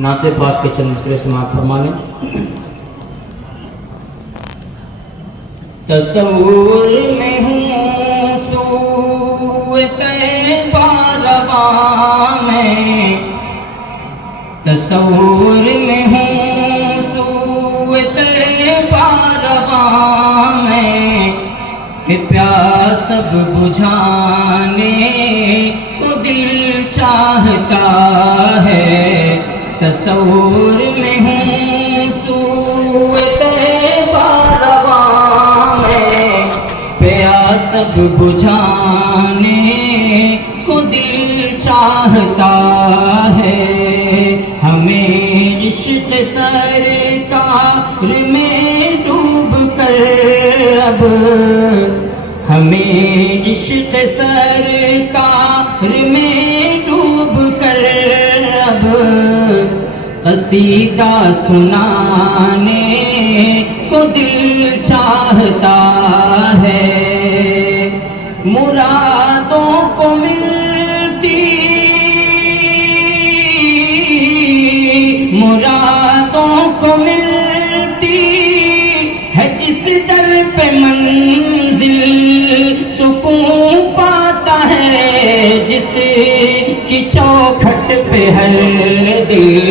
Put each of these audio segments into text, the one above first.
नात पाक के चंद मिसरे समाप्त फरमा लें। तसव्वुर में हूँ सूरते बारवा में, तसव्वुर में हूँ सूरते बारवा में, कि प्यास सब बुझाने को दिल चाहता है। तसव्वुर में हूँ सूरते बारवा में, प्यास सब बुझाने को दिल चाहता है। हमें इश्क़ सरकार में डूब कर अब, हमें इश्क़ सरकार में डूब कर अब क़सीदा सुनाने को दिल चाहता है। मुरादों को मिलती, मुरादों को मिलती है जिस दर पे मंजिल, सुकून पाता है जिसकी चौखट पे हर दिल।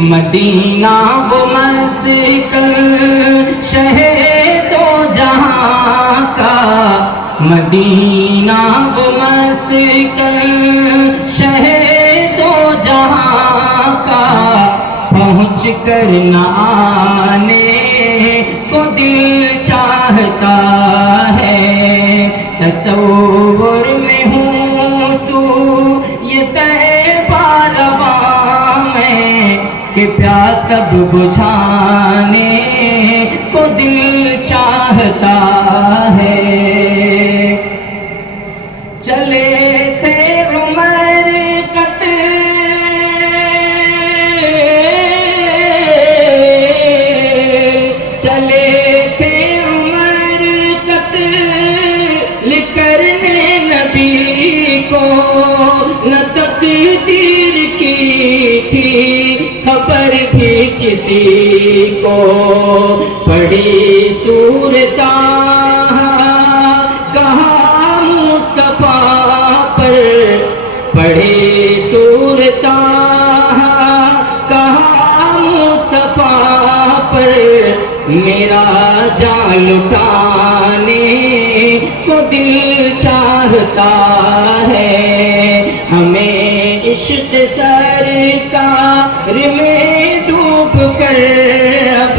मदीना वो मस्कन शहर दो जहां का, मदीना वो मस्कन शहर दो जहां का, पहुँच कर न आने को दिल चाहता है। तसव्वुर में हूँ सूरते बारवा में, कि प्यास सब बुझाने को दिल चाहता है। चले थे उमर चले थे उमर कत्ल करने नबी को, न तकदीर की थी खबर भी किसी को। पड़ी सूरता कहा मुस्तफा पर, पड़ी सूरता कहा मुस्तफा पर, मेरा जान लुटाने को दिल चाहता है। हमें इश्क़ सरकार में डूब कर अब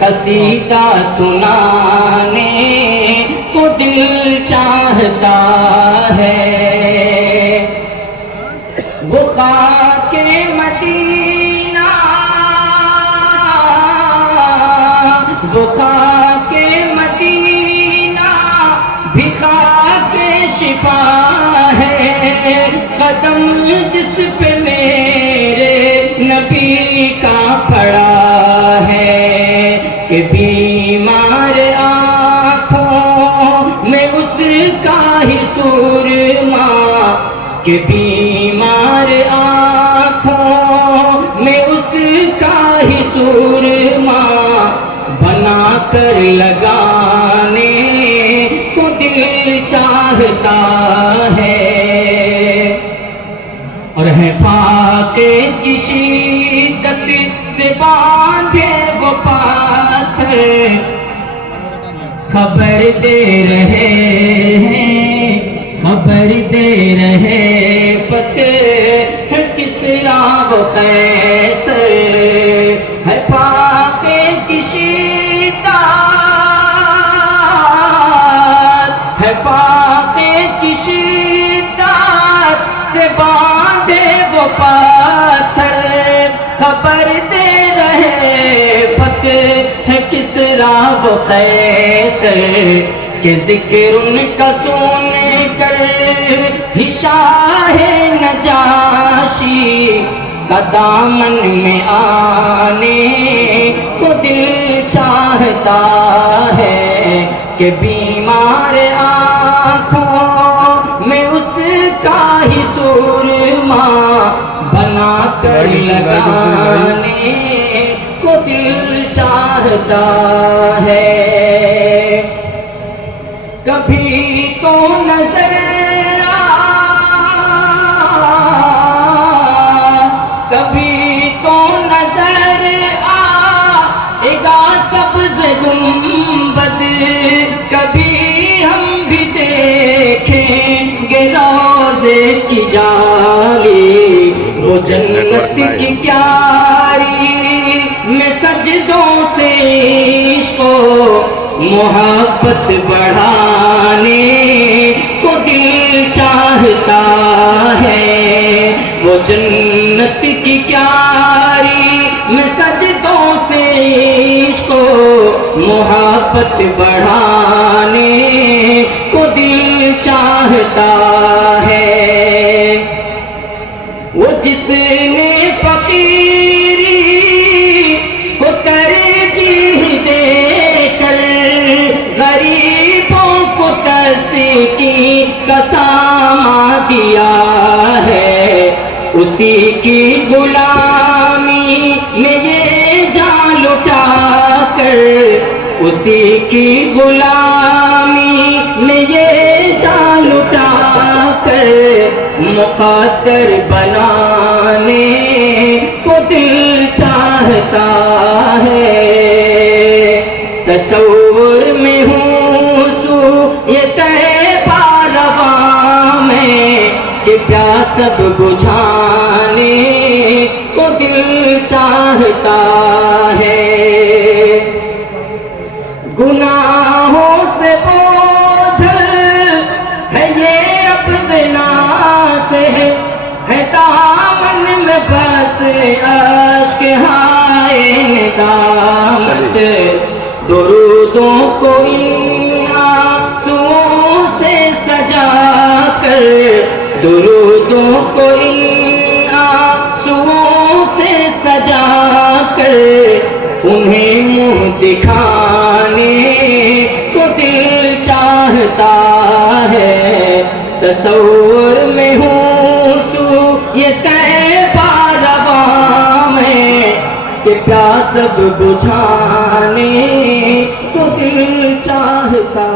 क़सीदा सुनाने को दिल चाहता है। वो खाके मदीना, वो खाके मदीना भी खाके शिफा है। कदम जिस पे मेरे नबी का पड़ा है, कि बीमार आँखों में उसका ही सुरमा, कि बीमार आँखों में उसका ही सुरमा, बना कर लगाने को दिल चाहता है। और है फाके की शिद्दत से बांधे वो पाथर, खबर दे रहे हैं, खबर दे रहे फतेह किसरा वो कैसर। है फाके की शिद्दत, है फाके की शिद्दत से बांधे वो पाथर, खबर दे रहे फतेह किसरा वो कैसर। कि ज़िक्र उनका सुन कर भी शाहे नजाशी का दामन में आने को दिल चाहता है। कि बीमार आँखों में उसका ही सुरमा, बना کر لگانے کو دل چاہتا ہے، کبھی تو نظر کبھی تو نظر آئے گا سبز گنبد، کبھی ہم بھی دیکھیں گے روضے کی جالی، وہ جنت کی کیاری میں سجدوں سے عشق و محبت بڑھانے کو دل چاہتا ہے، وہ جنت کی کیاری میں سجدوں سے عشق و محبت بڑھانے کو دل چاہتا ہے، وہ جس نے فقیری کو ترجیح دے کر غریبوں کو تسکی کا سامان دیا ہے، اسی کی غلامی میں یہ جان لٹا کر، اسی کی غلامی میں یہ جان لٹا کر مقدر بنانے کو دل چاہتا ہے، تصور میں ہوں سو یہ طیبہ رواں میں کہ پیاسب بجھانے کو دل چاہتا ہے، گناہوں سے بوجھل ہے یہ اپنے ناس ہے دامن میں بس اشک ہائے ندامت، درودوں کو ان آنسوؤں سے سجا کر، درودوں کو ان آنسوؤں سے سجا کر انہیں منہ دکھانے کو دل چاہتا ہے، تصور میں ہوں سو یہ طیبہ رواں میں کہ پیاسب بجھانے کو دل چاہتا